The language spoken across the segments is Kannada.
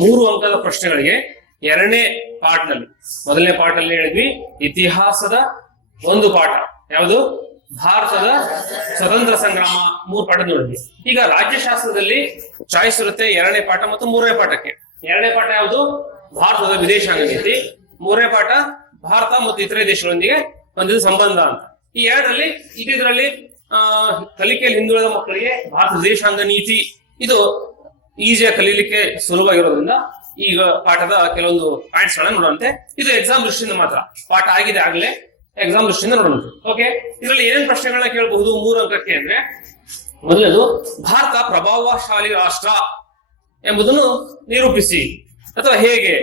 ಮೂರು ಅಂಕದ ಪ್ರಶ್ನೆಗಳಿಗೆ ಎರಡನೇ ಪಾಠದಲ್ಲಿ, ಮೊದಲನೇ ಪಾಠದಲ್ಲಿ ಹೇಳಿದ್ವಿ, ಇತಿಹಾಸದ ಒಂದು ಪಾಠ. ಯಾವುದು? ಭಾರತದ ಸ್ವತಂತ್ರ ಸಂಗ್ರಾಮ ಮೂರು ಪಾಠ ನೋಡಿದ್ವಿ. ಈಗ ರಾಜ್ಯಶಾಸ್ತ್ರದಲ್ಲಿ ಚಾಯ್ಸ್ ಇರುತ್ತೆ ಎರಡನೇ ಪಾಠ ಮತ್ತು ಮೂರನೇ ಪಾಠಕ್ಕೆ. ಎರಡನೇ ಪಾಠ ಯಾವುದು? ಭಾರತದ ವಿದೇಶಾಂಗ ನೀತಿ. ಮೂರನೇ ಪಾಠ ಭಾರತ ಮತ್ತು ಇತರೆ ದೇಶಗಳೊಂದಿಗೆ ಹೊಂದಿದ ಸಂಬಂಧ ಅಂತ. ಈ ಎರಡರಲ್ಲಿ ಇದರಲ್ಲಿ ಆ, ಕಲಿಕೆಯಲ್ಲಿ ಹಿಂದುಳಿದ ಮಕ್ಕಳಿಗೆ ಭಾರತ ವಿದೇಶಾಂಗ ನೀತಿ. ಇದು ಈಸಿಯಾಗಿ ಕಲೀಲಿಕ್ಕೆ ಸುಲಭವಾಗಿರೋದ್ರಿಂದ ಈಗ ಪಾಠದ ಕೆಲವೊಂದು ಪಾಯಿಂಟ್ಸ್ ಗಳನ್ನ ನೋಡುವಂತೆ ಇದು ಎಕ್ಸಾಮ್ ದೃಷ್ಟಿಯಿಂದ ಮಾತ್ರ. ಪಾಠ ಆಗಿದೆ ಆಗ್ಲೇ ಎಕ್ಸಾಮ್ ದೃಷ್ಟಿಯಿಂದ ನೋಡೋಣ. ಓಕೆ ಇದರಲ್ಲಿ ಏನೇನ್ ಪ್ರಶ್ನೆಗಳನ್ನ ಕೇಳಬಹುದು? ಮೂರು ಅಂಕಕ್ಕೆ ಅಂದ್ರೆ, ಮೊದಲನೇದು, ಭಾರತ ಪ್ರಭಾವಶಾಲಿ ರಾಷ್ಟ್ರ ಎಂಬುದನ್ನು ನಿರೂಪಿಸಿ. ಅಥವಾ ಹೇಗೆ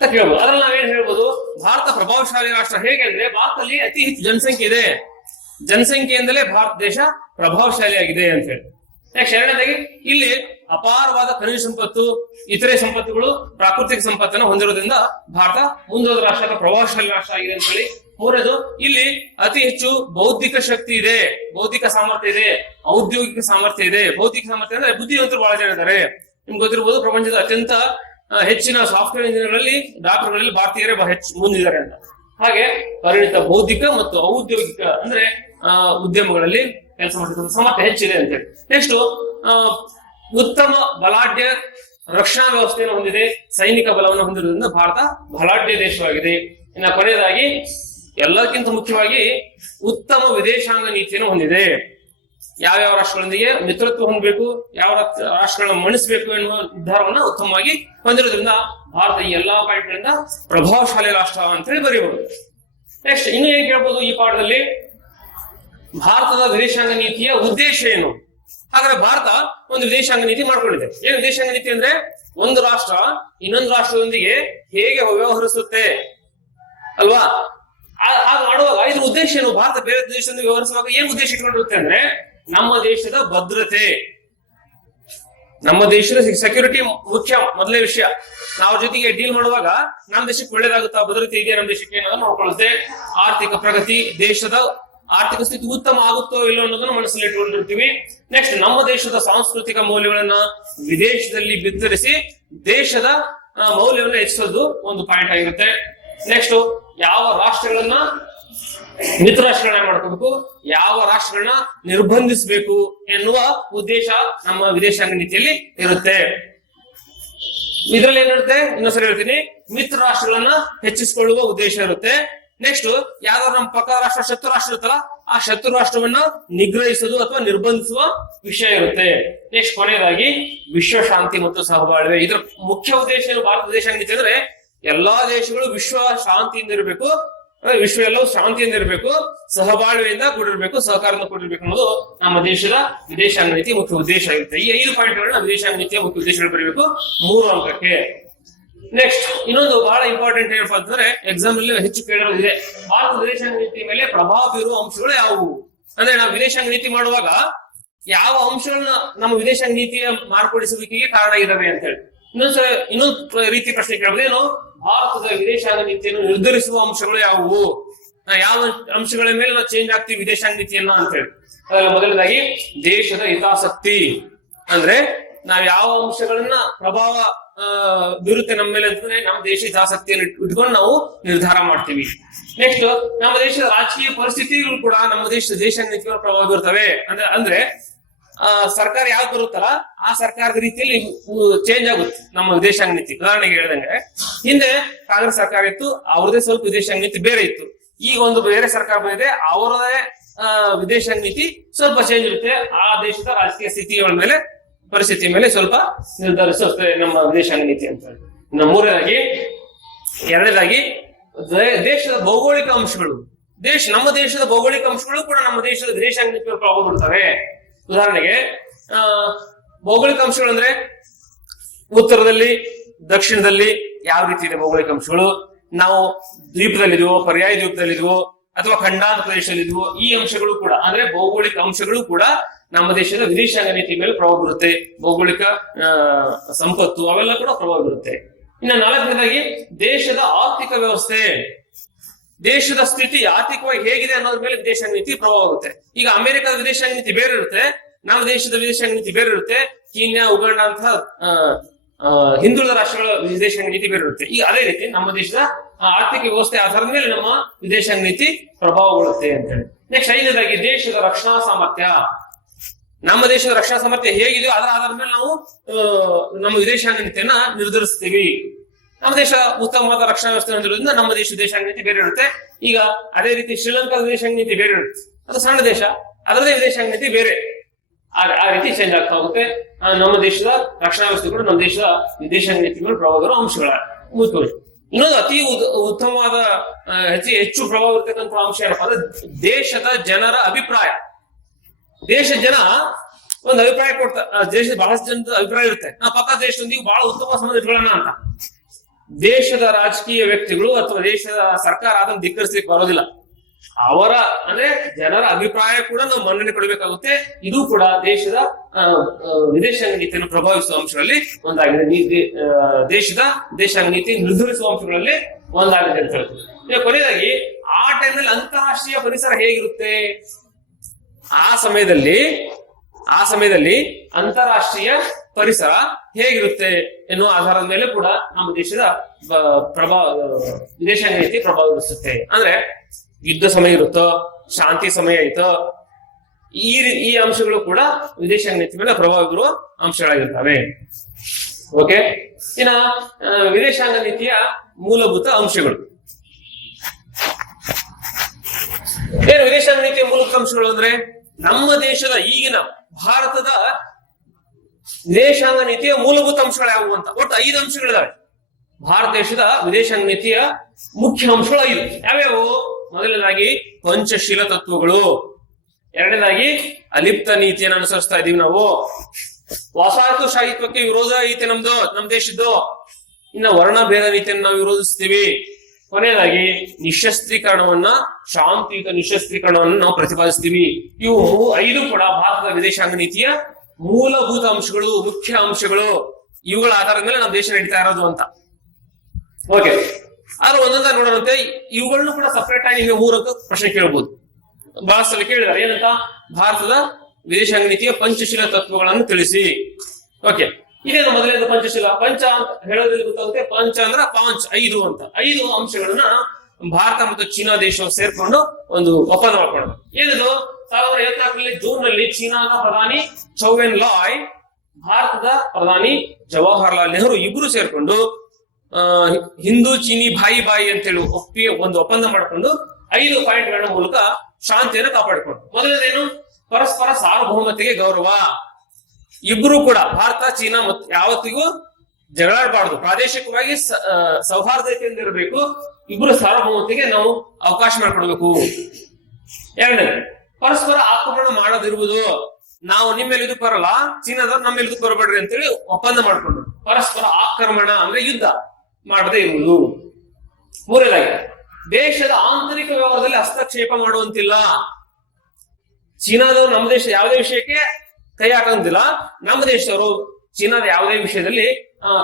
ಅಂತ ಕೇಳ್ಬೋದು. ಅದ್ರಲ್ಲಿ ನಾವೇನ್ ಹೇಳ್ಬೋದು? ಭಾರತ ಪ್ರಭಾವಶಾಲಿ ರಾಷ್ಟ್ರ ಹೇಗೆ ಅಂದ್ರೆ, ಭಾರತದಲ್ಲಿ ಅತಿ ಹೆಚ್ಚು ಜನಸಂಖ್ಯೆ ಇದೆ. ಜನಸಂಖ್ಯೆಯಿಂದಲೇ ಭಾರತ ದೇಶ ಪ್ರಭಾವಶಾಲಿ ಆಗಿದೆ ಅಂತ ಹೇಳಿ. ಯಾಕೆ ಎರಡನೇದಾಗಿ, ಇಲ್ಲಿ ಅಪಾರವಾದ ಖನಿಜ ಸಂಪತ್ತು, ಇತರೆ ಸಂಪತ್ತುಗಳು ಪ್ರಾಕೃತಿಕ ಸಂಪತ್ತನ್ನು ಹೊಂದಿರೋದ್ರಿಂದ ಭಾರತ ಮುಂದೋದ ರಾಷ್ಟ್ರ ಪ್ರಭಾವಶಾಲಿ ರಾಷ್ಟ್ರ ಆಗಿದೆ ಅಂತ ಹೇಳಿ. ಮೂರನೇದು, ಇಲ್ಲಿ ಅತಿ ಹೆಚ್ಚು ಬೌದ್ಧಿಕ ಶಕ್ತಿ ಇದೆ. ಬೌದ್ಧಿಕ ಸಾಮರ್ಥ್ಯ ಇದೆ. ಔದ್ಯೋಗಿಕ ಸಾಮರ್ಥ್ಯ ಇದೆ. ಬೌದ್ಧಿಕ ಸಾಮರ್ಥ್ಯ ಅಂದ್ರೆ ಬುದ್ಧಿವಂತರು ಬಹಳ ಜನ ಇದ್ದಾರೆ. ನಿಮ್ಗೆ ಗೊತ್ತಿರಬಹುದು ಪ್ರಪಂಚದ ಅತ್ಯಂತ ಹೆಚ್ಚಿನ ಸಾಫ್ಟ್ವೇರ್ ಇಂಜಿನಿಯರ್ಗಳಲ್ಲಿ ಡಾಕ್ಟರ್ಗಳಲ್ಲಿ ಭಾರತೀಯರೇ ಬಹಳ ಹೆಚ್ಚು ಮುಂದಿದ್ದಾರೆ ಅಂತ. ಹಾಗೆ ಪರಿಣಿತ ಬೌದ್ಧಿಕ ಮತ್ತು ಔದ್ಯೋಗಿಕ ಅಂದ್ರೆ ಉದ್ಯಮಗಳಲ್ಲಿ ಕೆಲಸ ಮಾಡಿದ ಸಾಮರ್ಥ್ಯ ಹೆಚ್ಚಿದೆ ಅಂತೇಳಿ ನೆಕ್ಸ್ಟ್ ಉತ್ತಮ ಬಲಾಢ್ಯ ರಕ್ಷಣಾ ವ್ಯವಸ್ಥೆಯನ್ನು ಹೊಂದಿದೆ, ಸೈನಿಕ ಬಲವನ್ನು ಹೊಂದಿರುವುದರಿಂದ ಭಾರತ ಬಲಾಢ್ಯ ದೇಶವಾಗಿದೆ. ಇನ್ನು ಕೊನೆಯದಾಗಿ, ಎಲ್ಲಕ್ಕಿಂತ ಮುಖ್ಯವಾಗಿ ಉತ್ತಮ ವಿದೇಶಾಂಗ ನೀತಿಯನ್ನು ಹೊಂದಿದೆ. ಯಾವ್ಯಾವ ರಾಷ್ಟ್ರಗಳೊಂದಿಗೆ ಮಿತ್ರತ್ವ ಹೊಂದಬೇಕು, ಯಾವ ರಾಷ್ಟ್ರಗಳನ್ನು ಮಣಿಸಬೇಕು ಎನ್ನುವ ನಿರ್ಧಾರವನ್ನ ಉತ್ತಮವಾಗಿ ಹೊಂದಿರೋದ್ರಿಂದ ಭಾರತ ಈ ಎಲ್ಲಾ ಪಾಯಿಂಟ್ಗಳಿಂದ ಪ್ರಭಾವಶಾಲಿ ರಾಷ್ಟ್ರ ಅಂತ ಹೇಳಿ ಬರೆಯಬಹುದು ನೆಕ್ಸ್ಟ್ ಇನ್ನು ಏನ್ ಕೇಳ್ಬೋದು ಈ ಪಾಠದಲ್ಲಿ? ಭಾರತದ ವಿದೇಶಾಂಗ ನೀತಿಯ ಉದ್ದೇಶ ಏನು? ಹಾಗಾದ್ರೆ ಭಾರತ ಒಂದು ವಿದೇಶಾಂಗ ನೀತಿ ಮಾಡ್ಕೊಂಡಿದೆ. ಏನು ವಿದೇಶಾಂಗ ನೀತಿ ಅಂದ್ರೆ? ಒಂದು ರಾಷ್ಟ್ರ ಇನ್ನೊಂದು ರಾಷ್ಟ್ರದೊಂದಿಗೆ ಹೇಗೆ ವ್ಯವಹರಿಸುತ್ತೆ? ಅಲ್ವಾ? ಹಾಗೆ ಮಾಡುವಾಗ ಇದ್ರ ಉದ್ದೇಶ ಏನು ಭಾರತ ಬೇರೆ ದೇಶದೊಂದಿಗೆ ವ್ಯವಹರಿಸುವಾಗ ಏನ್ ಉದ್ದೇಶ ಇಟ್ಕೊಂಡಿರುತ್ತೆ ಅಂದ್ರೆ? ನಮ್ಮ ದೇಶದ ಭದ್ರತೆ. ನಮ್ಮ ದೇಶದ ಸೆಕ್ಯೂರಿಟಿ ಮುಖ್ಯ ಮೊದಲೇ ವಿಷಯ. ನಾವು ಜೊತೆಗೆ ಡೀಲ್ ಮಾಡುವಾಗ ನಮ್ಮ ದೇಶಕ್ಕೆ ಒಳ್ಳೇದಾಗುತ್ತಾ ಭದ್ರತೆ ಇದೆಯಾ ನಮ್ಮ ದೇಶಕ್ಕೆ ಅನ್ನೋದನ್ನ ನೋಡ್ಕೊಳ್ಳುತ್ತೆ. ಆರ್ಥಿಕ ಪ್ರಗತಿ ದೇಶದ ಆರ್ಥಿಕ ಸ್ಥಿತಿ ಉತ್ತಮ ಆಗುತ್ತೋ ಇಲ್ಲೋ ಅನ್ನೋದನ್ನ ಮನಸ್ಸಲ್ಲಿ ಇಟ್ಕೊಂಡಿರ್ತೀವಿ ನೆಕ್ಸ್ಟ್ ನಮ್ಮ ದೇಶದ ಸಾಂಸ್ಕೃತಿಕ ಮೌಲ್ಯಗಳನ್ನ ವಿದೇಶದಲ್ಲಿ ಬಿತ್ತರಿಸಿ ದೇಶದ ಮೌಲ್ಯವನ್ನು ಹೆಚ್ಚಿಸೋದು ಒಂದು ಪಾಯಿಂಟ್ ಆಗಿರುತ್ತೆ. ನೆಕ್ಸ್ಟ್ ಯಾವ ರಾಷ್ಟ್ರಗಳನ್ನ ಮಿತ್ರ ರಾಷ್ಟ್ರಗಳನ್ನ ಮಾಡ್ಕೋಬೇಕು, ಯಾವ ರಾಷ್ಟ್ರಗಳನ್ನ ನಿರ್ಬಂಧಿಸಬೇಕು ಎನ್ನುವ ಉದ್ದೇಶ ನಮ್ಮ ವಿದೇಶಾಂಗ ನೀತಿಯಲ್ಲಿ ಇರುತ್ತೆ. ಇದ್ರಲ್ಲಿ ಏನಿರುತ್ತೆ ಇನ್ನೊಂದ್ಸರಿ ಹೇಳ್ತೀನಿ. ಮಿತ್ರ ರಾಷ್ಟ್ರಗಳನ್ನ ಹೆಚ್ಚಿಸಿಕೊಳ್ಳುವ ಉದ್ದೇಶ ಇರುತ್ತೆ. ನೆಕ್ಸ್ಟ್ ಯಾವ್ದಾದ್ರು ನಮ್ಮ ಪಕ್ಕ ರಾಷ್ಟ್ರ ಶತ್ರು ರಾಷ್ಟ್ರ ಇರುತ್ತಲ್ಲ, ಆ ಶತ್ರು ರಾಷ್ಟ್ರವನ್ನ ನಿಗ್ರಹಿಸೋದು ಅಥವಾ ನಿರ್ಬಂಧಿಸುವ ವಿಷಯ ಇರುತ್ತೆ. ನೆಕ್ಸ್ಟ್ ಕೊನೆಯದಾಗಿ ವಿಶ್ವ ಶಾಂತಿ ಮತ್ತು ಸಹಬಾಳ್ವೆ. ಇದರ ಮುಖ್ಯ ಉದ್ದೇಶ ಭಾರತ ದೇಶ ಅಂದ್ರೆ ಎಲ್ಲಾ ದೇಶಗಳು ವಿಶ್ವ ಶಾಂತಿಯಿಂದ ಇರಬೇಕು. ವಿಶ್ವ ಎಲ್ಲವೂ ಶಾಂತಿಯಿಂದ ಇರಬೇಕು. ಸಹಬಾಳ್ವೆಯಿಂದ ಕೂಡಿರಬೇಕು, ಸಹಕಾರದಿಂದ ಕೂಡಿರಬೇಕು ಅನ್ನೋದು ನಮ್ಮ ದೇಶದ ವಿದೇಶಾಂಗ ನೀತಿ ಮುಖ್ಯ ಉದ್ದೇಶ ಆಗಿರುತ್ತೆ ಈ ಐದು ಪಾಯಿಂಟ್ಗಳನ್ನ ವಿದೇಶಾಂಗ ನೀತಿಯ ಮುಖ್ಯ ಉದ್ದೇಶಗಳು ಬರೀಬೇಕು. ಮೂರು ಅಂಕಕ್ಕೆ. ನೆಕ್ಸ್ಟ್ ಇನ್ನೊಂದು ಬಹಳ ಇಂಪಾರ್ಟೆಂಟ್ ಏನಪ್ಪ ಅಂತಂದ್ರೆ ಎಕ್ಸಾಮ್ ಅಲ್ಲಿ ಹೆಚ್ಚು ಕೇಳಿದೆ ಭಾರತ ವಿದೇಶಾಂಗ ನೀತಿ ಮೇಲೆ ಪ್ರಭಾವ ಬೀರುವ ಅಂಶಗಳು ಯಾವುವು? ಅಂದ್ರೆ ನಾವು ವಿದೇಶಾಂಗ ನೀತಿ ಮಾಡುವಾಗ ಯಾವ ಅಂಶಗಳನ್ನ ನಮ್ಮ ವಿದೇಶಾಂಗ ನೀತಿಯ ಮಾರ್ಪಡಿಸುವಿಕೆಗೆ ಕಾರಣ ಇದಾವೆ ಅಂತ ಹೇಳಿ. ಇನ್ನೊಂದು ಇನ್ನೊಂದು ರೀತಿ ಪ್ರಶ್ನೆ ಕೇಳಬಹುದು ಏನು ಭಾರತದ ವಿದೇಶಾಂಗ ನೀತಿಯನ್ನು ನಿರ್ಧರಿಸುವ ಅಂಶಗಳು ಯಾವುವು? ಯಾವ ಅಂಶಗಳ ಮೇಲೆ ನಾವು ಚೇಂಜ್ ಆಗ್ತೀವಿ ವಿದೇಶಾಂಗ ನೀತಿಯನ್ನ ಅಂತ ಹೇಳಿ. ಅದರಲ್ಲಿ ಮೊದಲನೇದಾಗಿ ದೇಶದ ಹಿತಾಸಕ್ತಿ. ಅಂದ್ರೆ ನಾವ್ ಯಾವ ಅಂಶಗಳನ್ನ ಪ್ರಭಾವ ಬೀರುತ್ತೆ ನಮ್ಮ ಮೇಲೆ ಅಂತಂದ್ರೆ ನಮ್ಮ ದೇಶ ಹಿತಾಸಕ್ತಿಯನ್ನು ಇಟ್- ಇಟ್ಕೊಂಡು ನಾವು ನಿರ್ಧಾರ ಮಾಡ್ತೀವಿ. ನೆಕ್ಸ್ಟ್ ನಮ್ಮ ದೇಶದ ರಾಜಕೀಯ ಪರಿಸ್ಥಿತಿಗಳು ಕೂಡ ನಮ್ಮ ದೇಶದ ದೇಶ ಪ್ರಭಾವ ಬೀರ್ತವೆ. ಅಂದ್ರೆ ಅಂದ್ರೆ ಆ, ಸರ್ಕಾರ ಯಾವ್ದು ಬರುತ್ತಲ್ಲ ಆ ಸರ್ಕಾರದ ರೀತಿಯಲ್ಲಿ ಚೇಂಜ್ ಆಗುತ್ತೆ ನಮ್ಮ ವಿದೇಶಾಂಗ ನೀತಿ ಉದಾಹರಣೆಗೆ ಹೇಳ್ದಂಗೆ ಹಿಂದೆ ಕಾಂಗ್ರೆಸ್ ಸರ್ಕಾರ ಇತ್ತು ಅವ್ರದೇ ಸ್ವಲ್ಪ ವಿದೇಶಾಂಗ ನೀತಿ ಬೇರೆ ಇತ್ತು. ಈಗ ಒಂದು ಬೇರೆ ಸರ್ಕಾರ ಬಂದಿದೆ ಅವರದೇ ವಿದೇಶಾಂಗ ನೀತಿ ಸ್ವಲ್ಪ ಚೇಂಜ್ ಇರುತ್ತೆ ಆ ದೇಶದ ರಾಜಕೀಯ ಸ್ಥಿತಿಗಳ ಮೇಲೆ ಪರಿಸ್ಥಿತಿ ಮೇಲೆ ಸ್ವಲ್ಪ ನಿರ್ಧರಿಸುತ್ತೆ ನಮ್ಮ ವಿದೇಶಾಂಗ ನೀತಿ ಅಂತ ಹೇಳಿ. ಇನ್ನು ಮೂರನೇದಾಗಿ, ಎರಡನೇದಾಗಿ ದೇಶದ ಭೌಗೋಳಿಕ ಅಂಶಗಳು. ದೇಶ, ನಮ್ಮ ದೇಶದ ಭೌಗೋಳಿಕ ಅಂಶಗಳು ಕೂಡ ನಮ್ಮ ದೇಶದ ವಿದೇಶಾಂಗ ನೀತಿ ಪ್ರಭಾವ ಬೀರ್ತವೆ. ಉದಾಹರಣೆಗೆ, ಆ, ಭೌಗೋಳಿಕ ಅಂಶಗಳು ಅಂದ್ರೆ ಉತ್ತರದಲ್ಲಿ, ದಕ್ಷಿಣದಲ್ಲಿ ಯಾವ ರೀತಿ ಇದೆ ಭೌಗೋಳಿಕ ಅಂಶಗಳು? ನಾವು ದ್ವೀಪದಲ್ಲಿದ್ವೋ, ಪರ್ಯಾಯ ದ್ವೀಪದಲ್ಲಿದ್ವೋ, ಅಥವಾ ಖಂಡಾಂತ ಪ್ರದೇಶದಲ್ಲಿದ್ವೋ, ಈ ಅಂಶಗಳು ಕೂಡ, ಅಂದ್ರೆ ಭೌಗೋಳಿಕ ಅಂಶಗಳು ಕೂಡ ನಮ್ಮ ದೇಶದ ವಿದೇಶಾಂಗ ನೀತಿ ಮೇಲೆ ಪ್ರಭಾವ ಬೀರುತ್ತೆ. ಭೌಗೋಳಿಕ ಸಂಪತ್ತು ಅವೆಲ್ಲ ಕೂಡ ಪ್ರಭಾವ ಬೀರುತ್ತೆ. ಇನ್ನು ನಾಲ್ಕನೇದಾಗಿ ದೇಶದ ಆರ್ಥಿಕ ವ್ಯವಸ್ಥೆ. ದೇಶದ ಸ್ಥಿತಿ ಆರ್ಥಿಕವಾಗಿ ಹೇಗಿದೆ ಅನ್ನೋದ್ರ ಮೇಲೆ ವಿದೇಶಾಂಗ ನೀತಿ ಪ್ರಭಾವ ಆಗುತ್ತೆ ಈಗ ಅಮೆರಿಕದ ವಿದೇಶಾಂಗ ನೀತಿ ಬೇರೆ ಇರುತ್ತೆ. ನಮ್ಮ ದೇಶದ ವಿದೇಶಾಂಗ ನೀತಿ ಬೇರೆ ಇರುತ್ತೆ. ಕೀನ್ಯಾ, ಉಗಾಂಡ ಅಂತ ಹಿಂದುಳಿದ ರಾಷ್ಟ್ರಗಳ ವಿದೇಶಾಂಗ ನೀತಿ ಬೇರೆ ಇರುತ್ತೆ. ಈಗ ಅದೇ ರೀತಿ ನಮ್ಮ ದೇಶದ ಆರ್ಥಿಕ ವ್ಯವಸ್ಥೆ ಆಧಾರದ ಮೇಲೆ ನಮ್ಮ ವಿದೇಶಾಂಗ ನೀತಿ ಪ್ರಭಾವಗೊಳ್ಳುತ್ತೆ ಅಂತ ಹೇಳಿ. ನೆಕ್ಸ್ಟ್ ಐದನೇದಾಗಿ ದೇಶದ ರಕ್ಷಣಾ ಸಾಮರ್ಥ್ಯ. ನಮ್ಮ ದೇಶದ ರಕ್ಷಣಾ ಸಾಮರ್ಥ್ಯ ಹೇಗಿದೆಯೋ ಅದರ ಆಧಾರದ ಮೇಲೆ ನಾವು ನಮ್ಮ ವಿದೇಶಾಂಗ ನೀತಿಯನ್ನ ನಿರ್ಧರಿಸ್ತೀವಿ. ನಮ್ಮ ದೇಶ ಉತ್ತಮವಾದ ರಕ್ಷಣಾ ವ್ಯವಸ್ಥೆ ಹೊಂದಿರೋದ್ರಿಂದ ನಮ್ಮ ದೇಶ ವಿದೇಶಾಂಗ ನೀತಿ ಬೇರೆ ಇರುತ್ತೆ. ಈಗ ಅದೇ ರೀತಿ ಶ್ರೀಲಂಕಾದ ವಿದೇಶಾಂಗ ನೀತಿ ಬೇರೆ ಇರುತ್ತೆ. ಅದು ಸಣ್ಣ ದೇಶ, ಅದರದೇ ವಿದೇಶಾಂಗ ನೀತಿ ಬೇರೆ. ಆ ರೀತಿ ಚೇಂಜ್ ಆಗ್ತಾ ಹೋಗುತ್ತೆ. ನಮ್ಮ ದೇಶದ ರಕ್ಷಣಾ ವ್ಯವಸ್ಥೆ ಕೂಡ ನಮ್ಮ ದೇಶದ ವಿದೇಶಾಂಗ ನೀತಿ ಮೇಲೆ ಪ್ರಭಾವ ಬೀರೋ ಅಂಶಗಳ ಮುಗಿದೋಯ್ತು ಇನ್ನೊಂದು ಅತಿ ಉತ್ತಮವಾದ ಹೆಚ್ಚು ಹೆಚ್ಚು ಪ್ರಭಾವ ಇರ್ತಕ್ಕಂಥ ಅಂಶ ಏನಪ್ಪಾ ಅಂದ್ರೆ ದೇಶದ ಜನರ ಅಭಿಪ್ರಾಯ. ದೇಶದ ಜನ ಒಂದು ಅಭಿಪ್ರಾಯ ಕೊಡ್ತಾರೆ ದೇಶದ ಬಹಳಷ್ಟು ಜನದ ಅಭಿಪ್ರಾಯ ಇರುತ್ತೆ. ನಾ ಪಕ್ಕ ದೇಶದೊಂದಿಗೆ ಬಹಳ ಉತ್ತಮ ಸಂಬಂಧ ಇಟ್ಕೊಳ್ಳೋಣ ಅಂತ. ದೇಶದ ರಾಜಕೀಯ ವ್ಯಕ್ತಿಗಳು ಅಥವಾ ದೇಶದ ಸರ್ಕಾರ ಅದನ್ನು ಧಿಕ್ಕರಿಸಲಿಕ್ಕೆ ಬರೋದಿಲ್ಲ. ಅವರ, ಅಂದ್ರೆ ಜನರ ಅಭಿಪ್ರಾಯ ಕೂಡ ನಾವು ಮನ್ನಣೆ ಕೊಡಬೇಕಾಗುತ್ತೆ. ಇದು ಕೂಡ ದೇಶದ ವಿದೇಶಾಂಗ ನೀತಿಯನ್ನು ಪ್ರಭಾವಿಸುವ ಅಂಶಗಳಲ್ಲಿ ಒಂದಾಗಿದೆ. ದೇಶದ ದೇಶಾಂಗ ನೀತಿ ನಿರ್ಧರಿಸುವ ಅಂಶಗಳಲ್ಲಿ ಒಂದಾಗಿದೆ ಅಂತ ಹೇಳ್ತೀವಿ. ಕೊನೆಯದಾಗಿ, ಆ ಟೈಮ್ನಲ್ಲಿ ಅಂತಾರಾಷ್ಟ್ರೀಯ ಪರಿಸರ ಹೇಗಿರುತ್ತೆ? ಆ ಸಮಯದಲ್ಲಿ ಆ ಸಮಯದಲ್ಲಿ ಅಂತಾರಾಷ್ಟ್ರೀಯ ಪರಿಸರ ಹೇಗಿರುತ್ತೆ ಎನ್ನುವ ಆಧಾರದ ಮೇಲೆ ಕೂಡ ನಮ್ಮ ದೇಶದ ಪ್ರಭಾವ ವಿದೇಶಾಂಗ ನೀತಿ ಪ್ರಭಾವ ಬೀರಿಸುತ್ತೆ ಅಂದ್ರೆ ಯುದ್ಧ ಸಮಯ ಇರುತ್ತೋ, ಶಾಂತಿ ಸಮಯ ಐತೋ ಈ ಈ ಅಂಶಗಳು ಕೂಡ ವಿದೇಶಾಂಗ ನೀತಿ ಮೇಲೆ ಪ್ರಭಾವ ಬೀರುವ ಅಂಶಗಳಾಗಿರ್ತವೆ. ಓಕೆ? ಇನ್ನ ವಿದೇಶಾಂಗ ನೀತಿಯ ಮೂಲಭೂತ ಅಂಶಗಳು. ಏನು ವಿದೇಶಾಂಗ ನೀತಿಯ ಮೂಲಭೂತ ಅಂಶಗಳು ಅಂದ್ರೆ? ನಮ್ಮ ದೇಶದ ಈಗಿನ ಭಾರತದ ವಿದೇಶಾಂಗ ನೀತಿಯ ಮೂಲಭೂತ ಅಂಶಗಳು ಯಾವುವು ಅಂತ? ಒಟ್ಟು ಐದು ಅಂಶಗಳಿದ್ದಾವೆ ಭಾರತ ದೇಶದ ವಿದೇಶಾಂಗ ನೀತಿಯ ಮುಖ್ಯ ಅಂಶಗಳು ಐದು. ಯಾವ್ಯಾವು? ಮೊದಲನೇದಾಗಿ ಪಂಚಶೀಲ ತತ್ವಗಳು. ಎರಡನೇದಾಗಿ ಅಲಿಪ್ತ ನೀತಿಯನ್ನು ಅನುಸರಿಸ್ತಾ ಇದೀವಿ ನಾವು. ವಸಾಹತುಶಾಹಿತ್ವಕ್ಕೆ ವಿರೋಧ ಐತೆ ನಮ್ದು, ನಮ್ ದೇಶದ್ದು. ಇನ್ನ ವರ್ಣ ಭೇದ ನೀತಿಯನ್ನು ನಾವು ವಿರೋಧಿಸ್ತೀವಿ. ಕೊನೆಯದಾಗಿ ನಿಶಸ್ತ್ರೀಕರಣವನ್ನ, ಶಾಂತಿಯುತ ನಿಶಸ್ತ್ರೀಕರಣವನ್ನು ನಾವು ಪ್ರತಿಪಾದಿಸ್ತೀವಿ. ಇವು ಐದು ಕೂಡ ಭಾರತದ ವಿದೇಶಾಂಗ ನೀತಿಯ ಮೂಲಭೂತ ಅಂಶಗಳು, ಮುಖ್ಯ ಅಂಶಗಳು. ಇವುಗಳ ಆಧಾರದ ಮೇಲೆ ನಮ್ಮ ದೇಶ ನಡೀತಾ ಇರೋದು ಅಂತ. ಓಕೆ ಆದ್ರೆ ಒಂದೊಂದ ನೋಡೋಣಂತೆ ಇವುಗಳನ್ನು ಕೂಡ ಸಪರೇಟ್ ಆಗಿ ನಿಮಗೆ ಮೂರು ಅಂಕ ಪ್ರಶ್ನೆ ಕೇಳಬಹುದು ಬಹಳ ಕೇಳಿದಾರೆ ಏನಂತ? ಭಾರತದ ವಿದೇಶಾಂಗ ನೀತಿಯ ಪಂಚಶೀಲ ತತ್ವಗಳನ್ನು ತಿಳಿಸಿ. ಓಕೆ ಇದೇನು ಮೊದಲನೇ ಪಂಚಶೀಲ? ಪಂಚ ಅಂತ ಹೇಳೋದ್ರಲ್ಲಿ ಗೊತ್ತಾಗುತ್ತೆ. ಪಂಚ ಅಂದ್ರ ಪಾಂಚ್, ಐದು ಅಂತ. ಐದು ಅಂಶಗಳನ್ನ ಭಾರತ ಮತ್ತು ಚೀನಾ ದೇಶ ಸೇರ್ಕೊಂಡು ಒಂದು ಒಪ್ಪಂದ ಮಾಡ್ಕೊಂಡು ಏನಿದು? ಸಾವಿರದ ಐವತ್ನಾಲ್ಕರಲ್ಲಿ ಜೂನ್ನಲ್ಲಿ ಚೀನಾದ ಪ್ರಧಾನಿ ಚೌವೆನ್ ಲಾಯ್, ಭಾರತದ ಪ್ರಧಾನಿ ಜವಾಹರಲಾಲ್ ನೆಹರು ಇಬ್ರು ಸೇರ್ಕೊಂಡು ಹಿಂದೂ ಚೀನಿ ಬಾಯಿ ಬಾಯಿ ಅಂತೇಳಿ ಒಪ್ಪಿ ಒಂದು ಒಪ್ಪಂದ ಮಾಡಿಕೊಂಡು ಐದು ಪಾಯಿಂಟ್ಗಳ ಮೂಲಕ ಶಾಂತಿಯನ್ನು ಕಾಪಾಡಿಕೊಂಡು ಮೊದಲನೇದೇನು? ಪರಸ್ಪರ ಸಾರ್ವಭೌಮತೆಗೆ ಗೌರವ. ಇಬ್ರು ಕೂಡ, ಭಾರತ, ಚೀನಾ ಮತ್ತು ಯಾವತ್ತಿಗೂ ಜಗಳಾಡಬಾರ್ದು. ಪ್ರಾದೇಶಿಕವಾಗಿ ಸೌಹಾರ್ದತೆಯಿಂದ ಇರಬೇಕು ಇಬ್ರು ಸಾರ್ವಭೌಮತೆಗೆ ನಾವು ಅವಕಾಶ ಮಾಡಿಕೊಡ್ಬೇಕು. ಎರಡನೇ, ಪರಸ್ಪರ ಆಕ್ರಮಣ ಮಾಡೋದಿರುವುದು. ನಾವು ನಿಮ್ಮ ಮೇಲೆ ಇದಕ್ಕೆ ಬರಲ್ಲ, ಚೀನಾದವ್ರು ನಮ್ಮ ಮೇಲೆ ಇದಕ್ಕೆ ಬರಬೇಡ್ರಿ ಅಂತೇಳಿ ಒಪ್ಪಂದ ಮಾಡ್ಕೊಂಡ್ರು ಪರಸ್ಪರ ಆಕ್ರಮಣ ಅಂದ್ರೆ ಯುದ್ಧ ಮಾಡದೇ ಇರುವುದು. ಮೂರನೇದಾಗಿ, ದೇಶದ ಆಂತರಿಕ ವ್ಯವಹಾರದಲ್ಲಿ ಹಸ್ತಕ್ಷೇಪ ಮಾಡುವಂತಿಲ್ಲ. ಚೀನಾದವರು ನಮ್ಮ ದೇಶ ಯಾವುದೇ ವಿಷಯಕ್ಕೆ ಕೈ ಹಾಕಂತಿಲ್ಲ ನಮ್ಮ ದೇಶದವರು ಚೀನಾದ ಯಾವುದೇ ವಿಷಯದಲ್ಲಿ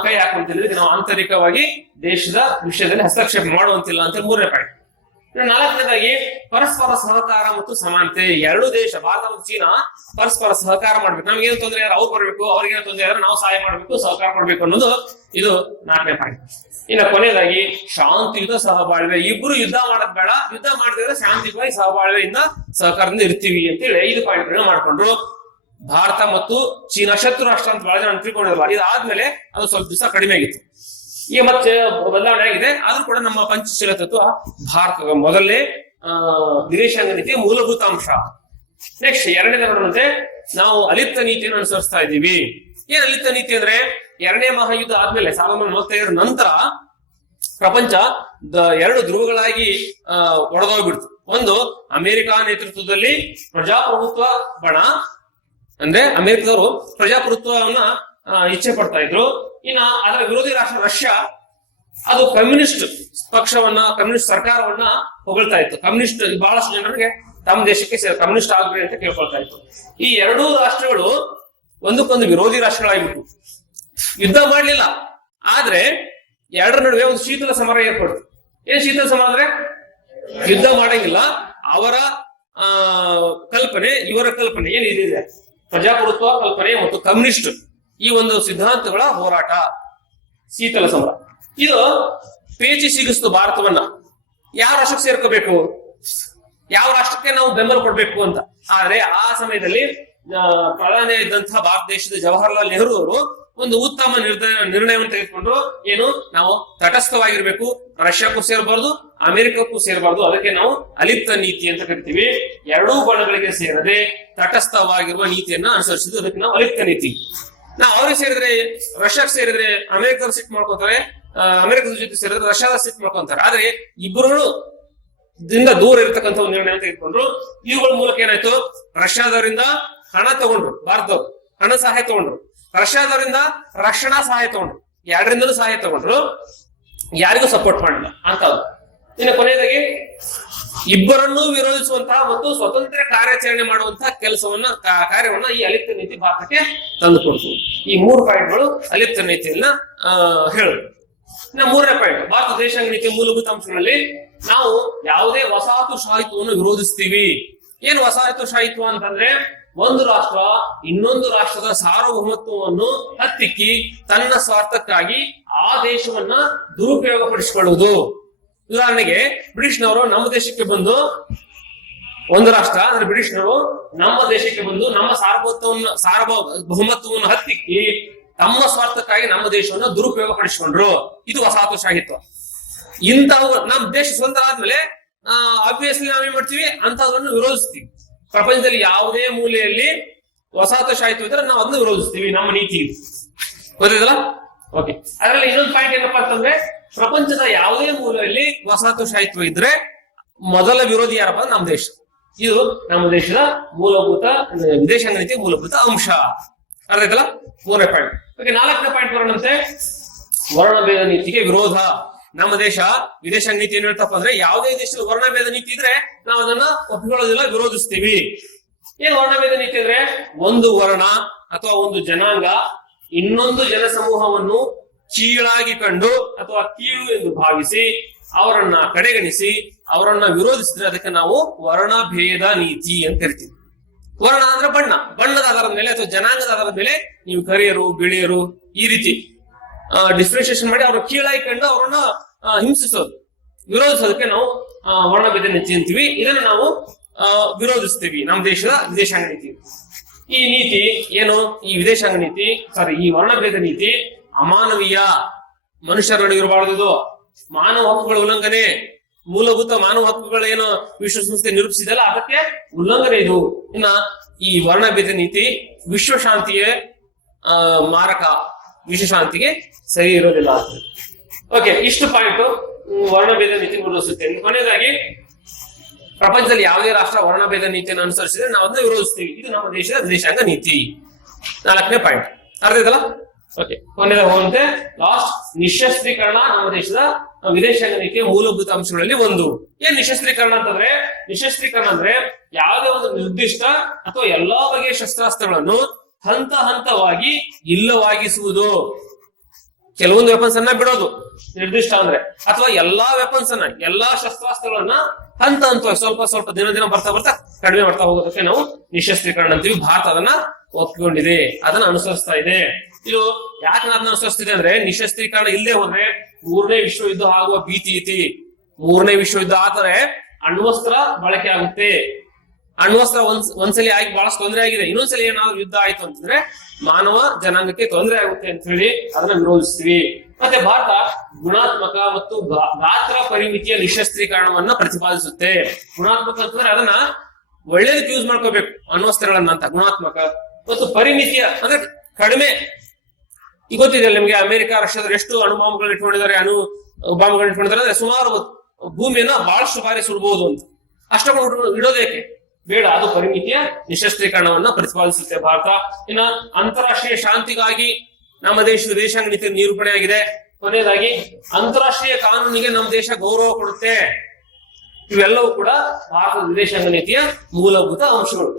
ಕೈ ಹಾಕುವಂತಿಲ್ಲ. ನಾವು ಆಂತರಿಕವಾಗಿ ದೇಶದ ವಿಷಯದಲ್ಲಿ ಹಸ್ತಕ್ಷೇಪ ಮಾಡುವಂತಿಲ್ಲ ಅಂತ ಮೂರನೇ ಪಾಯಿಂಟ್ ನಾಲ್ಕನೇದಾಗಿ, ಪರಸ್ಪರ ಸಹಕಾರ ಮತ್ತು ಸಮಾನತೆ. ಎರಡು ದೇಶ, ಭಾರತ ಮತ್ತು ಚೀನಾ ಪರಸ್ಪರ ಸಹಕಾರ ಮಾಡ್ಬೇಕು. ನಮ್ಗೆ ಏನು ತೊಂದರೆ ಅವ್ರು ಬರಬೇಕು ಅವ್ರಿಗೆ ತೊಂದರೆ ಆದ್ರೆ ನಾವು ಸಹಾಯ ಮಾಡಬೇಕು, ಸಹಕಾರ ಮಾಡ್ಬೇಕು ಅನ್ನೋದು ಇದು ನಾಲ್ಕನೇ ಪಾಯಿಂಟ್ ಇನ್ನು ಕೊನೆಯದಾಗಿ, ಶಾಂತಿಯುತ ಸಹಬಾಳ್ವೆ. ಇಬ್ರು ಯುದ್ಧ ಮಾಡೋದ್ ಬೇಡ. ಯುದ್ಧ ಮಾಡಿದ್ರೆ ಶಾಂತಿಯುತವಾಗಿ ಸಹಬಾಳ್ವೆಯಿಂದ ಸಹಕಾರದಿಂದ ಇರ್ತೀವಿ ಅಂತೇಳಿ ಐದು ಪಾಯಿಂಟ್ ಮಾಡ್ಕೊಂಡ್ರು. ಭಾರತ ಮತ್ತು ಚೀನಾ ಶತ್ರು ರಾಷ್ಟ್ರ ಅಂತ ಬಹಳ ಜನ ತಿಳ್ಕೊಂಡಿರಲ್ಲ ಇದಾದ್ಮೇಲೆ ಅದು ಸ್ವಲ್ಪ ದಿವಸ ಕಡಿಮೆ ಆಗಿತ್ತು. ಈಗ ಮತ್ತೆ ಬದಲಾವಣೆ ಆಗಿದೆ. ಆದ್ರೂ ಕೂಡ ನಮ್ಮ ಪಂಚಶೀಲ ತತ್ವ ಭಾರತದ ಮೊದಲನೇ ವಿದೇಶಾಂಗ ನೀತಿಯ ಮೂಲಭೂತ ಅಂಶ. ನೆಕ್ಸ್ಟ್ ಎರಡನೇ ನೋಡುವಂತೆ ನಾವು ಅಲಿಪ್ತ ನೀತಿಯನ್ನು ಅನುಸರಿಸ್ತಾ ಇದ್ದೀವಿ. ಏನ್ ಅಲಿಪ್ತ ನೀತಿ ಅಂದ್ರೆ? ಎರಡನೇ ಮಹಾಯುದ್ಧ ಆದ್ಮೇಲೆ ಸಾವಿರದ ಒಂಬೈನೂರ ಮೂವತ್ತೈದರ ನಂತರ ಪ್ರಪಂಚ ಎರಡು ಧ್ರುವಗಳಾಗಿ ಆ, ಒಡೆದೋಗ್ಬಿಡ್ತು. ಒಂದು ಅಮೆರಿಕ ನೇತೃತ್ವದಲ್ಲಿ ಪ್ರಜಾಪ್ರಭುತ್ವ ಬಣ ಅಂದ್ರೆ ಅಮೆರಿಕದವರು ಪ್ರಜಾಪ್ರಭುತ್ವವನ್ನ ಇಚ್ಛೆ ಪಡ್ತಾ ಇದ್ರು. ಇನ್ನ ಅದರ ವಿರೋಧಿ ರಾಷ್ಟ್ರ ರಷ್ಯಾ, ಅದು ಕಮ್ಯುನಿಸ್ಟ್ ಪಕ್ಷವನ್ನ, ಕಮ್ಯುನಿಸ್ಟ್ ಸರ್ಕಾರವನ್ನ ಹೊಗಳ್ತಾ ಇತ್ತು. ಕಮ್ಯುನಿಸ್ಟ್ ಬಹಳಷ್ಟು ಜನರಿಗೆ ತಮ್ಮ ದೇಶಕ್ಕೆ ಕಮ್ಯುನಿಸ್ಟ್ ಆಗ್ರಿ ಅಂತ ಕೇಳ್ಕೊಳ್ತಾ ಇತ್ತು. ಈ ಎರಡೂ ರಾಷ್ಟ್ರಗಳು ಒಂದಕ್ಕೊಂದು ವಿರೋಧಿ ರಾಷ್ಟ್ರಗಳಾಗಿಬಿಟ್ಟು ಯುದ್ಧ ಮಾಡ್ಲಿಲ್ಲ. ಆದ್ರೆ ಎರಡರ ನಡುವೆ ಒಂದು ಶೀತಲ ಸಮರ ಏರ್ಪಡ್ತು. ಏನ್ ಶೀತಲ ಸಮರ ಅಂದ್ರೆ? ಯುದ್ಧ ಮಾಡಂಗಿಲ್ಲ. ಅವರ ಕಲ್ಪನೆ, ಇವರ ಕಲ್ಪನೆ ಏನಿದೆ? ಪ್ರಜಾಪ್ರಭುತ್ವ ಕಲ್ಪನೆ ಮತ್ತು ಕಮ್ಯುನಿಸ್ಟ್ ಈ ಒಂದು ಸಿದ್ಧಾಂತಗಳ ಹೋರಾಟ. ಶೀತಲ ಸಮರ ಇದು ಪೇಚಿ ಸಿಗಿಸ್ತು ಭಾರತವನ್ನ. ಯಾವ ರಾಷ್ಟ್ರಕ್ಕೆ ಸೇರ್ಕೋಬೇಕು? ಯಾವ ರಾಷ್ಟ್ರಕ್ಕೆ ನಾವು ಬೆಂಬಲ ಕೊಡ್ಬೇಕು ಅಂತ? ಆದ್ರೆ ಆ ಸಮಯದಲ್ಲಿ ಪ್ರಧಾನಿ ಇದ್ದಂತಹ ಭಾರತ ದೇಶದ ಜವಾಹರ್ಲಾಲ್ ನೆಹರು ಅವರು ಒಂದು ಉತ್ತಮ ನಿರ್ಧಾರ, ನಿರ್ಣಯವನ್ನು ತೆಗೆದುಕೊಂಡು ಏನು? ನಾವು ತಟಸ್ಥವಾಗಿರ್ಬೇಕು. ರಷ್ಯಾಕ್ಕೂ ಸೇರಬಾರ್ದು, ಅಮೆರಿಕಕ್ಕೂ ಸೇರಬಾರ್ದು. ಅದಕ್ಕೆ ನಾವು ಅಲಿಪ್ತ ನೀತಿ ಅಂತ ಕರಿತೀವಿ. ಎರಡೂ ಬಣಗಳಿಗೆ ಸೇರದೆ ತಟಸ್ಥವಾಗಿರುವ ನೀತಿಯನ್ನ ಅನುಸರಿಸಿದ್ದು ಅದಕ್ಕೆ ನಾವು ಅಲಿಪ್ತ ನೀತಿ. ನಾವು ಅವ್ರಿಗೆ ಸೇರಿದ್ರೆ, ರಷ್ಯಾಕ್ ಸೇರಿದ್ರೆ ಅಮೆರಿಕದ ಸಿಟ್ ಮಾಡ್ಕೊತಾರೆ ಅಮೆರಿಕದ ಜೊತೆ ಸೇರಿದ್ರೆ ರಷ್ಯಾದ ಸಿಟ್ ಮಾಡ್ಕೊಂತಾರೆ. ಆದ್ರೆ ಇಬ್ಬರು ದಿಂದ ದೂರ ಇರತಕ್ಕಂತ ಒಂದು ನಿರ್ಣಯ ತೆಗೆದುಕೊಂಡ್ರು. ಇವುಗಳ ಮೂಲಕ ಏನಾಯ್ತು? ರಷ್ಯಾದವರಿಂದ ಹಣ ತಗೊಂಡ್ರು, ಭಾರತದವ್ರು. ಹಣ ಸಹಾಯ ತಗೊಂಡ್ರು. ರಷ್ಯಾದವರಿಂದ ರಕ್ಷಣಾ ಸಹಾಯ ತಗೊಂಡ್ರು. ಎರಡರಿಂದಲೂ ಸಹಾಯ ತಗೊಂಡ್ರು. ಯಾರಿಗೂ ಸಪೋರ್ಟ್ ಮಾಡಿಲ್ಲ ಅಂತವ್ರು ಇನ್ನು ಕೊನೆಯದಾಗಿ, ಇಬ್ಬರನ್ನೂ ವಿರೋಧಿಸುವಂತಹ ಮತ್ತು ಸ್ವತಂತ್ರ ಕಾರ್ಯಾಚರಣೆ ಮಾಡುವಂತಹ ಕೆಲಸವನ್ನ ಕಾರ್ಯವನ್ನ ಈ ಅಲಿಪ್ತ ನೀತಿ ಭಾರತಕ್ಕೆ ತಂದುಕೊಡ್ತು. ಈ ಮೂರು ಪಾಯಿಂಟ್ಗಳು ಅಲಿಪ್ತ ನೀತಿಯನ್ನ ಹೇಳುದು. ಇನ್ನು ಮೂರನೇ ಪಾಯಿಂಟ್, ಭಾರತ ದೇಶಾಂಗ ನೀತಿ ಮೂಲಭೂತ ಅಂಶಗಳಲ್ಲಿ ನಾವು ಯಾವುದೇ ವಸಾಹತು ಶಾಹಿತ್ವವನ್ನು ವಿರೋಧಿಸ್ತೀವಿ. ಏನು ವಸಾಹತುಶಾಹಿತ್ವ ಅಂತಂದ್ರೆ ಒಂದು ರಾಷ್ಟ್ರ ಇನ್ನೊಂದು ರಾಷ್ಟ್ರದ ಸಾರ್ವಭೌಮತ್ವವನ್ನು ಹತ್ತಿಕ್ಕಿ ತನ್ನ ಸ್ವಾರ್ಥಕ್ಕಾಗಿ ಆ ದೇಶವನ್ನ ದುರುಪಯೋಗಪಡಿಸಿಕೊಳ್ಳುವುದು. ಉದಾಹರಣೆಗೆ ಬ್ರಿಟಿಷ್ನವರು ನಮ್ಮ ದೇಶಕ್ಕೆ ಬಂದು ಒಂದು ರಾಷ್ಟ್ರ, ಅಂದ್ರೆ ಬ್ರಿಟಿಷ್ನವರು ನಮ್ಮ ದೇಶಕ್ಕೆ ಬಂದು ನಮ್ಮ ಸಾರ್ವಭೌಮತ್ವವನ್ನು ಸಾರ್ವಭೌಮತ್ವವನ್ನು ಹತ್ತಿಕ್ಕಿ ತಮ್ಮ ಸ್ವಾರ್ಥಕ್ಕಾಗಿ ನಮ್ಮ ದೇಶವನ್ನು ದುರುಪಯೋಗ ಪಡಿಸಿಕೊಂಡ್ರು ಇದು ವಸಾಹತುಶಾಹಿತ್ವ ಇಂತಹ ನಮ್ಮ ದೇಶ ಸ್ವತಂತ್ರ ಆದ್ಮೇಲೆ ಅಬ್ವಿಯಸ್ಲಿ ನಾವೇನ್ ಮಾಡ್ತೀವಿ? ಅಂತವನ್ನು ವಿರೋಧಿಸ್ತೀವಿ. ಪ್ರಪಂಚದಲ್ಲಿ ಯಾವುದೇ ಮೂಲೆಯಲ್ಲಿ ವಸಾಹತುಶಾಹಿತ್ವ ಇದ್ರೆ ನಾವು ಅದನ್ನು ವಿರೋಧಿಸ್ತೀವಿ, ನಮ್ಮ ನೀತಿ ಗೊತ್ತಿದಲ್ಲ ಓಕೆ ಅದರಲ್ಲಿ ಇನ್ನೊಂದು ಪಾಯಿಂಟ್ ಏನಪ್ಪಾ ಅಂತಂದ್ರೆ, ಪ್ರಪಂಚದ ಯಾವುದೇ ಮೂಲೆಯಲ್ಲಿ ವಸಾಹತುಶಾಹಿತ್ವ ಇದ್ರೆ ಮೊದಲ ವಿರೋಧಿ ಯಾರಪ್ಪ ನಮ್ಮ ದೇಶ. ಇದು ನಮ್ಮ ದೇಶದ ಮೂಲಭೂತ, ವಿದೇಶಾಂಗ ನೀತಿಯ ಮೂಲಭೂತ ಅಂಶ. ಅರ್ಥ ಆಯ್ತಲ್ಲ? ಮೂರನೇ ಪಾಯಿಂಟ್ ಓಕೆ ನಾಲ್ಕನೇ ಪಾಯಿಂಟ್ ಬರೋಣಂತೆ. ವರ್ಣಭೇದ ನೀತಿಗೆ ವಿರೋಧ. ನಮ್ಮ ದೇಶ ವಿದೇಶಾಂಗ ನೀತಿ ಏನ್ ಹೇಳ್ತಪ್ಪ ಅಂದ್ರೆ ಯಾವುದೇ ದೇಶದ ವರ್ಣಭೇದ ನೀತಿ ಇದ್ರೆ ನಾವು ಅದನ್ನ ಒಪ್ಪಿಕೊಳ್ಳೋದಿಲ್ಲ, ವಿರೋಧಿಸ್ತೀವಿ. ಏನ್ ವರ್ಣಭೇದ ನೀತಿ ಅಂದ್ರೆ? ಒಂದು ವರ್ಣ ಅಥವಾ ಒಂದು ಜನಾಂಗ ಇನ್ನೊಂದು ಜನಸಮೂಹವನ್ನು ಚೀಳಾಗಿ ಕಂಡು ಅಥವಾ ಕೀಳು ಎಂದು ಭಾವಿಸಿ ಅವರನ್ನ ಕಡೆಗಣಿಸಿ ಅವರನ್ನ ವಿರೋಧಿಸಿದ್ರೆ ಅದಕ್ಕೆ ನಾವು ವರ್ಣಭೇದ ನೀತಿ ಅಂತ ಕರಿತೀವಿ. ವರ್ಣ ಅಂದ್ರೆ ಬಣ್ಣ. ಬಣ್ಣದ ಆಧಾರದ ಮೇಲೆ ಅಥವಾ ಜನಾಂಗದ ಆಧಾರದ ಮೇಲೆ ನೀವು ಕರಿಯರು, ಬಿಳಿಯರು ಈ ರೀತಿ ಡಿಫ್ರೆನ್ಶಿಯೇಷನ್ ಮಾಡಿ ಅವ್ರ ಕೀಳಾಯ್ಕೊಂಡು ಕಂಡು ಅವರನ್ನ ಹಿಂಸಿಸೋದು. ವಿರೋಧಿಸೋದಕ್ಕೆ ನಾವು ಆ, ವರ್ಣಭೇದ ನೀತಿ ಅಂತೀವಿ. ಇದನ್ನ ನಾವು ವಿರೋಧಿಸ್ತೀವಿ. ನಮ್ಮ ದೇಶದ ವಿದೇಶಾಂಗ ನೀತಿ. ಈ ನೀತಿ ಏನು? ಈ ವಿದೇಶಾಂಗ ನೀತಿ ಸಾರಿ ಈ ವರ್ಣಭೇದ ನೀತಿ ಅಮಾನವೀಯ. ಮನುಷ್ಯರ ನಡುವೆ ಇರಬಾರದು ಮಾನವ ಹಕ್ಕುಗಳ ಉಲ್ಲಂಘನೆ. ಮೂಲಭೂತ ಮಾನವ ಹಕ್ಕುಗಳು ಏನು ವಿಶ್ವಸಂಸ್ಥೆ ನಿರೂಪಿಸಿದಲ್ಲ ಅದಕ್ಕೆ ಉಲ್ಲಂಘನೆ ಇದು. ಇನ್ನ ಈ ವರ್ಣಭೇದ ನೀತಿ ವಿಶ್ವಶಾಂತಿಯೇ ಮಾರಕ. ವಿಶ್ವಶಾಂತಿಗೆ ಸರಿ ಇರೋದಿಲ್ಲ ಓಕೆ ಇಷ್ಟು ಪಾಯಿಂಟ್ ವರ್ಣಭೇದ ನೀತಿ ವಿರೋಧಿಸುತ್ತೇನೆ ಕೊನೆಯದಾಗಿ, ಪ್ರಪಂಚದಲ್ಲಿ ಯಾವುದೇ ರಾಷ್ಟ್ರ ವರ್ಣಭೇದ ನೀತಿಯನ್ನು ಅನುಸರಿಸಿದ್ರೆ ನಾವು ಅದನ್ನ ವಿರೋಧಿಸ್ತೀವಿ. ಇದು ನಮ್ಮ ದೇಶದ ವಿದೇಶಾಂಗ ನೀತಿ. ನಾಲ್ಕನೇ ಪಾಯಿಂಟ್ ಅರ್ಥ ಇದಲ್ಲ ಓಕೆ ಕೊನೆಯ ಹೋದಂತೆ ಲಾಸ್ಟ್ ನಿಶಸ್ತ್ರೀಕರಣ ನಮ್ಮ ದೇಶದ ವಿದೇಶಾಂಗ ನೀತಿಯ ಮೂಲಭೂತ ಅಂಶಗಳಲ್ಲಿ ಒಂದು. ಏನ್ ನಿಶಸ್ತ್ರೀಕರಣ ಅಂತಂದ್ರೆ, ನಿಶಸ್ತ್ರೀಕರಣ ಅಂದ್ರೆ ಯಾವುದೇ ಒಂದು ನಿರ್ದಿಷ್ಟ ಅಥವಾ ಎಲ್ಲಾ ಬಗೆಯ ಶಸ್ತ್ರಾಸ್ತ್ರಗಳನ್ನು ಹಂತ ಹಂತವಾಗಿ ಇಲ್ಲವಾಗಿಸುವುದು. ಕೆಲವೊಂದು ವೆಪನ್ಸ್ ಅನ್ನ ಬಿಡೋದು, ನಿರ್ದಿಷ್ಟ ಅಂದ್ರೆ. ಅಥವಾ ಎಲ್ಲಾ ವೆಪನ್ಸ್ ಅನ್ನ, ಎಲ್ಲಾ ಶಸ್ತ್ರಾಸ್ತ್ರಗಳನ್ನ ಹಂತ ಹಂತವಾಗಿ ಸ್ವಲ್ಪ ಸ್ವಲ್ಪ ದಿನ ದಿನ ಬರ್ತಾ ಬರ್ತಾ ಕಡಿಮೆ ಮಾಡ್ತಾ ಹೋಗೋದಕ್ಕೆ ನಾವು ನಿಶಸ್ತ್ರೀಕರಣ ಅಂತೀವಿ. ಭಾರತ ಅದನ್ನ ಒಪ್ಪಿಕೊಂಡಿದೆ, ಅದನ್ನ ಅನುಸರಿಸ್ತಾ ಇದೆ. ಇದು ಯಾಕೆ ಅದನ್ನ ಅನುಸರಿಸ್ತಿದೆ ಅಂದ್ರೆ ನಿಶಸ್ತ್ರೀಕರಣ ಇಲ್ಲದೆ ಹೋದ್ರೆ ಮೂರನೇ ವಿಶ್ವ ಯುದ್ಧ ಆಗುವ ಭೀತಿ ಐತಿ. ಮೂರನೇ ವಿಶ್ವ ಯುದ್ಧ ಆದರೆ ಅಣ್ವಸ್ತ್ರ ಬಳಕೆ ಆಗುತ್ತೆ. ಅಣ್ವಸ್ತ್ರ ಒಂದ್ ಒಂದ್ಸಲಿ ಆಗಿ ಬಹಳಷ್ಟು ತೊಂದರೆ ಆಗಿದೆ. ಇನ್ನೊಂದ್ಸಲಿ ಏನಾದ್ರು ಯುದ್ಧ ಆಯ್ತು ಅಂತಂದ್ರೆ ಮಾನವ ಜನಾಂಗಕ್ಕೆ ತೊಂದರೆ ಆಗುತ್ತೆ ಅಂತ ಹೇಳಿ ಅದನ್ನ ವಿರೋಧಿಸ್ತೀವಿ. ಮತ್ತೆ ಭಾರತ ಗುಣಾತ್ಮಕ ಮತ್ತು ಗಾತ್ರ ಪರಿಮಿತಿಯ ನಿಶಸ್ತ್ರೀಕರಣವನ್ನ ಪ್ರತಿಪಾದಿಸುತ್ತೆ. ಗುಣಾತ್ಮಕ ಅಂತಂದ್ರೆ ಅದನ್ನ ಒಳ್ಳೇದಕ್ಕೆ ಯೂಸ್ ಮಾಡ್ಕೋಬೇಕು. ಅಣ್ವಸ್ತ್ರಗಳನ್ನ ಅಂತ, ಗುಣಾತ್ಮಕ ಮತ್ತು ಪರಿಮಿತಿಯ ಅಂದ್ರೆ ಕಡಿಮೆ. ಈಗ ಗೊತ್ತಿದೆಯಲ್ಲ ನಿಮ್ಗೆ ಅಮೆರಿಕ, ರಷ್ಯಾದವ್ರು ಎಷ್ಟು ಅಣುಬಾಂಬ್ಗಳನ್ನ ಇಟ್ಕೊಂಡಿದ್ದಾರೆ, ಅಣು ಬಾಂಬ್ಗಳನ್ನ ಇಟ್ಕೊಂಡಿದ್ದಾರೆ ಅಂದ್ರೆ ಸುಮಾರು ಭೂಮಿಯನ್ನ ಬಹಳಷ್ಟು ಬಾರಿ ಸುಡಬಹುದು ಅಂತ. ಅಷ್ಟೊಂದು ಇಡೋದೇಕೆ ಬೇಡ, ಅದು ಪರಿಮಿತಿಯ ನಿಶಸ್ತ್ರೀಕರಣವನ್ನ ಪ್ರತಿಪಾದಿಸುತ್ತೆ ಭಾರತ. ಇನ್ನ ಅಂತಾರಾಷ್ಟ್ರೀಯ ಶಾಂತಿಗಾಗಿ ನಮ್ಮ ದೇಶದ ವಿದೇಶಾಂಗ ನೀತಿ ನಿರೂಪಣೆ ಆಗಿದೆ. ಕೊನೆಯದಾಗಿ, ಅಂತಾರಾಷ್ಟ್ರೀಯ ಕಾನೂನಿಗೆ ನಮ್ಮ ದೇಶ ಗೌರವ ಕೊಡುತ್ತೆ. ಇವೆಲ್ಲವೂ ಕೂಡ ಭಾರತದ ವಿದೇಶಾಂಗ ನೀತಿಯ ಮೂಲಭೂತ ಅಂಶಗಳು.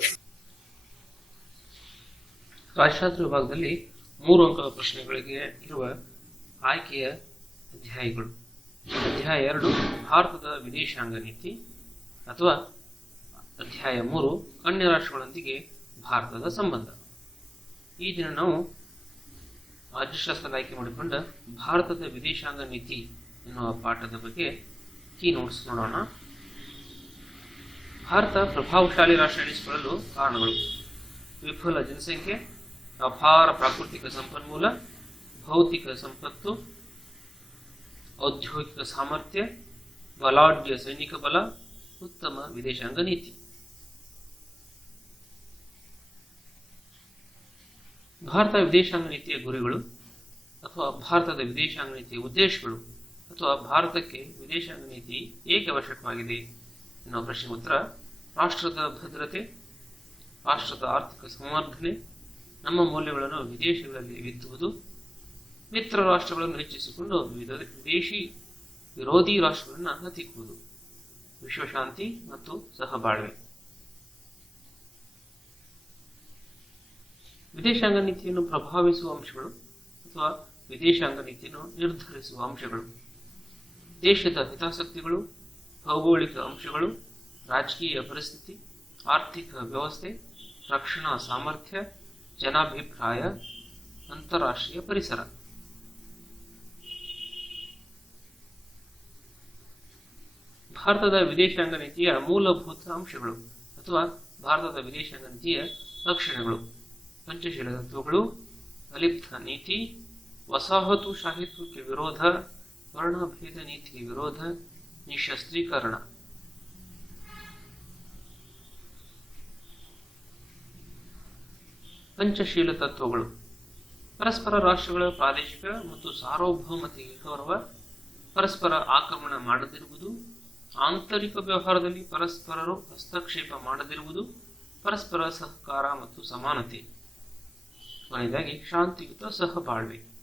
ರಾಷ್ಟ್ರಾಂತರ ವಿಭಾಗದಲ್ಲಿ ಮೂರು ಅಂಕದ ಪ್ರಶ್ನೆಗಳಿಗೆ ಇರುವ ಆಯ್ಕೆಯ ಅಧ್ಯಾಯಗಳು. ಅಧ್ಯಾಯ ಎರಡು, ಭಾರತದ ವಿದೇಶಾಂಗ ನೀತಿ ಅಥವಾ ಅಧ್ಯಾಯ ಮೂರು ಅನ್ಯ ರಾಷ್ಟ್ರಗಳೊಂದಿಗೆ ಭಾರತದ ಸಂಬಂಧ. ಈ ದಿನ ನಾವು ರಾಜ್ಯಶಾಸ್ತ್ರ ಆಯ್ಕೆ ಮಾಡಿಕೊಂಡ ಭಾರತದ ವಿದೇಶಾಂಗ ನೀತಿ ಎನ್ನುವ ಪಾಠದ ಬಗ್ಗೆ ಕೀ ನೋಟ್ಸ್ ನೋಡೋಣ. ಭಾರತ ಪ್ರಭಾವಶಾಲಿ ರಾಷ್ಟ್ರ ಎನಿಸಿಕೊಳ್ಳಲು ಕಾರಣಗಳು. ವಿಫುಲ ಜನಸಂಖ್ಯೆ, ಅಪಾರ ಪ್ರಾಕೃತಿಕ ಸಂಪನ್ಮೂಲ, ಭೌತಿಕ ಸಂಪತ್ತು, ಔದ್ಯೋಗಿಕ ಸಾಮರ್ಥ್ಯ, ಬಲಾಢ್ಯ ಸೈನಿಕ ಬಲ, ಉತ್ತಮ ವಿದೇಶಾಂಗ ನೀತಿ. ಭಾರತ ವಿದೇಶಾಂಗ ನೀತಿಯ ಗುರಿಗಳು ಅಥವಾ ಭಾರತದ ವಿದೇಶಾಂಗ ನೀತಿಯ ಉದ್ದೇಶಗಳು ಅಥವಾ ಭಾರತಕ್ಕೆ ವಿದೇಶಾಂಗ ನೀತಿ ಏಕೆ ಅವಶ್ಯಕವಾಗಿದೆ ಎನ್ನುವ ಪ್ರಶ್ನೆ ಉತ್ತರ, ರಾಷ್ಟ್ರದ ಭದ್ರತೆ, ರಾಷ್ಟ್ರದ ಆರ್ಥಿಕ ಸಂವರ್ಧನೆ, ನಮ್ಮ ಮೌಲ್ಯಗಳನ್ನು ವಿದೇಶಗಳಲ್ಲಿ ಬಿತ್ತುವುದು ಮಿತ್ರ ರಾಷ್ಟ್ರಗಳನ್ನು ಹೆಚ್ಚಿಸಿಕೊಂಡು ವಿದೇಶಿ ವಿರೋಧಿ ರಾಷ್ಟ್ರಗಳನ್ನು ಹತ್ತಿಕ್ಕುವುದು. ವಿಶ್ವಶಾಂತಿ ಮತ್ತು ಸಹಬಾಳ್ವೆ. ವಿದೇಶಾಂಗ ನೀತಿಯನ್ನು ಪ್ರಭಾವಿಸುವ ಅಂಶಗಳು ಅಥವಾ ವಿದೇಶಾಂಗ ನೀತಿಯನ್ನು ನಿರ್ಧರಿಸುವ ಅಂಶಗಳು. ದೇಶದ ಹಿತಾಸಕ್ತಿಗಳು, ಭೌಗೋಳಿಕ ಅಂಶಗಳು, ರಾಜಕೀಯ ಪರಿಸ್ಥಿತಿ, ಆರ್ಥಿಕ ವ್ಯವಸ್ಥೆ, ರಕ್ಷಣಾ ಸಾಮರ್ಥ್ಯ, ಜನಾಭಿಪ್ರಾಯ, ಅಂತಾರಾಷ್ಟ್ರೀಯ ಪರಿಸರ. ಭಾರತದ ವಿದೇಶಾಂಗ ನೀತಿಯ ಮೂಲಭೂತ ಅಂಶಗಳು ಅಥವಾ ಭಾರತದ ವಿದೇಶಾಂಗ ನೀತಿಯ ಲಕ್ಷಣಗಳು. ಪಂಚಶೀಲ ತತ್ವಗಳು ಅಲಿಪ್ತ ನೀತಿ, ವಸಾಹತು ಶಾಹಿತ್ವಕ್ಕೆ ವಿರೋಧ, ವರ್ಣಭೇದ ನೀತಿ ವಿರೋಧ, ನಿಶಸ್ತ್ರೀಕರಣ. ಪಂಚಶೀಲ ತತ್ವಗಳು ಪರಸ್ಪರ ರಾಷ್ಟ್ರಗಳ ಪ್ರಾದೇಶಿಕ ಮತ್ತು ಸಾರ್ವಭೌಮತೆಗೆ ಗೌರವ, ಪರಸ್ಪರ ಆಕ್ರಮಣ ಮಾಡದಿರುವುದು, ಆಂತರಿಕ ವ್ಯವಹಾರದಲ್ಲಿ ಪರಸ್ಪರರು ಹಸ್ತಕ್ಷೇಪ ಮಾಡದಿರುವುದು, ಪರಸ್ಪರ ಸಹಕಾರ ಮತ್ತು ಸಮಾನತೆ. ಕೊನೆಯದಾಗಿ ಶಾಂತಿಯುತ ಸಹಬಾಳ್ವೆ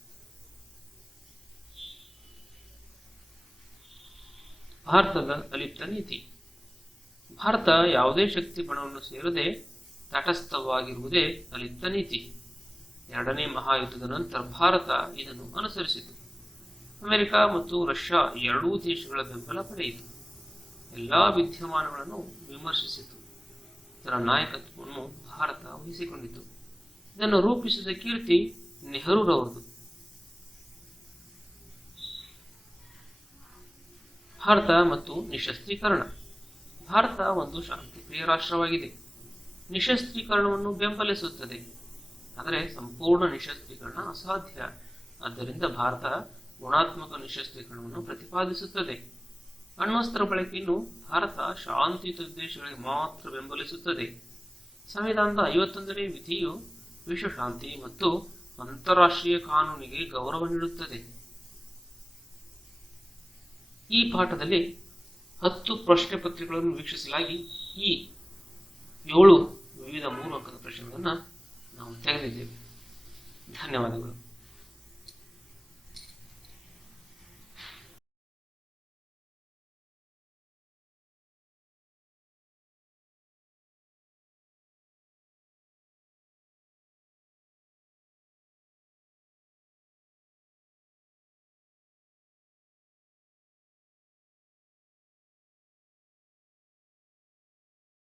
ಭಾರತದ ಅಲಿಪ್ತ ನೀತಿ. ಭಾರತ ಯಾವುದೇ ಶಕ್ತಿ ಬಣವನ್ನು ಸೇರದೆ ತಟಸ್ಥವಾಗಿರುವುದೇ ಅಲಿಪ್ತ ನೀತಿ. ಎರಡನೇ ಮಹಾಯುದ್ಧದ ನಂತರ ಭಾರತ ಇದನ್ನು ಅನುಸರಿಸಿತು. ಅಮೆರಿಕ ಮತ್ತು ರಷ್ಯಾ ಎರಡೂ ದೇಶಗಳ ಬೆಂಬಲ ಪಡೆಯಿತು. ಎಲ್ಲಾ ವಿದ್ಯಮಾನಗಳನ್ನು ವಿಮರ್ಶಿಸಿತು. ಇದರ ನಾಯಕತ್ವವನ್ನು ಭಾರತ ವಹಿಸಿಕೊಂಡಿತು. ಇದನ್ನು ರೂಪಿಸಿದ ಕೀರ್ತಿ ನೆಹರೂರವರದು. ಭಾರತ ಮತ್ತು ನಿಶಸ್ತ್ರೀಕರಣ. ಭಾರತ ಒಂದು ಶಾಂತಿಪ್ರಿಯ ರಾಷ್ಟ್ರವಾಗಿದೆ. ನಿಶಸ್ತ್ರೀಕರಣವನ್ನು ಬೆಂಬಲಿಸುತ್ತದೆ. ಆದರೆ ಸಂಪೂರ್ಣ ನಿಶಸ್ತ್ರೀಕರಣ ಅಸಾಧ್ಯ. ಆದ್ದರಿಂದ ಭಾರತ ಗುಣಾತ್ಮಕ ನಿಶಸ್ತ್ರೀಕರಣವನ್ನು ಪ್ರತಿಪಾದಿಸುತ್ತದೆ. ಅಣ್ವಸ್ತ್ರ ಬಳಕೆಯನ್ನು ಭಾರತ ಶಾಂತಿಯುತ ಉದ್ದೇಶಗಳಿಗೆ ಮಾತ್ರ ಬೆಂಬಲಿಸುತ್ತದೆ. ಸಂವಿಧಾನದ ಐವತ್ತೊಂದನೇ ವಿಧಿಯು ವಿಶ್ವಶಾಂತಿ ಮತ್ತು ಅಂತಾರಾಷ್ಟ್ರೀಯ ಕಾನೂನಿಗೆ ಗೌರವ ನೀಡುತ್ತದೆ. ಈ ಪಾಠದಲ್ಲಿ ಹತ್ತು ಪ್ರಶ್ನೆ ಪತ್ರಿಕೆಗಳನ್ನು ವೀಕ್ಷಿಸಲಾಗಿ ಈ ಏಳು ವಿವಿಧ ಮೂರು ಅಂಕದ ಪ್ರಶ್ನೆಗಳನ್ನು ನಾವು ತೆಗೆದಿದ್ದೇವೆ. ಧನ್ಯವಾದಗಳು.